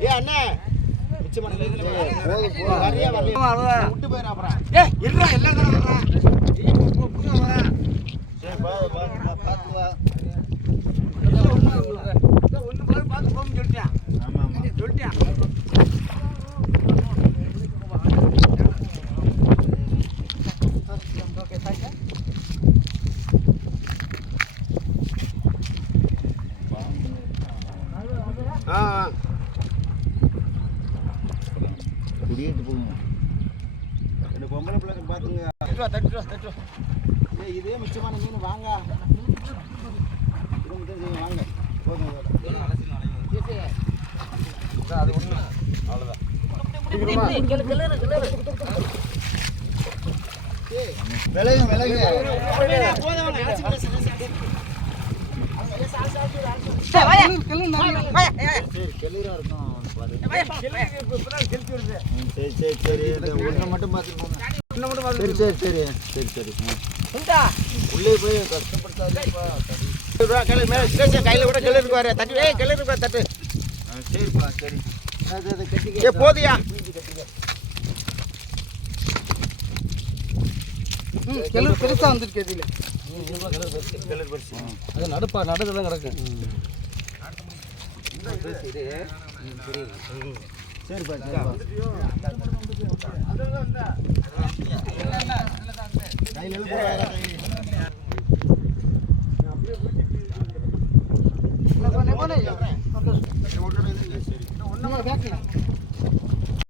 ஏ அண்ணே மிச்சம் பண்ணு நிறைய வரல விட்டு போயிரா அப்புறம் ஏய் இல்ல எல்லாம் தான் வரறா ஏய் புடி வரறா சரி பாத்து வா ஒண்ணு பாத்து போம் சொல்லிட்டியா ஆமா ஆமா சொல்லிட்டியா குடியிட்டு போங்க இந்த பொம்பளை பிள்ளை பாத்துங்க தட்டு ஏய் இதே மிச்சமான மீன் வாங்க வாங்க போதும் அது ஒண்ணு அவ்வளவுதான் விலகு போதும் உள்ளே போய் கையில கூட கிளருக்கு வர தட்டு கிளருக்கு தட்டு சரிப்பா சரி போதியா கிளறு பெருசா வந்துட்டு கேட்டீங்க அது நடுப்பா நடுதான் கிடக்கு சரிப்பா கையில